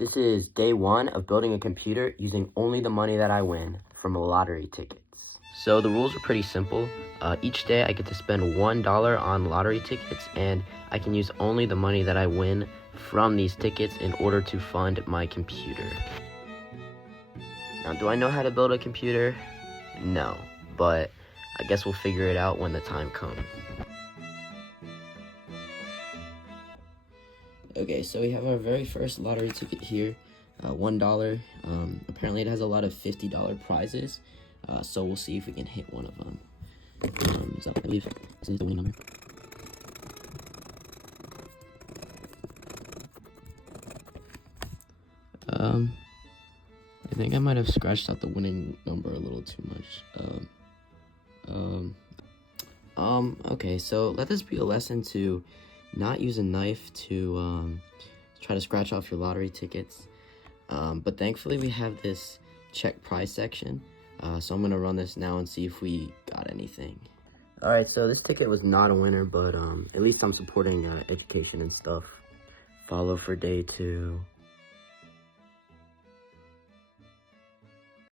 This is day one of building a computer using only the money that I win from lottery tickets. So the rules are pretty simple. Each day I get to spend $1 on lottery tickets, and I can use only the money that I win from these tickets in order to fund my computer. Now, do I know how to build a computer? No, but I guess we'll figure it out when the time comes. Okay, so we have our very first lottery ticket here, $1. Apparently it has a lot of $50 prizes, so we'll see if we can hit one of them. So I believe this is the winning number. I think I might have scratched out the winning number a little too much. Okay, so let this be a lesson to not use a knife to try to scratch off your lottery tickets. But thankfully we have this check prize section, so I'm gonna run this now and see if we got anything. Alright, so this ticket was not a winner, but at least I'm supporting education and stuff. Follow for day 2.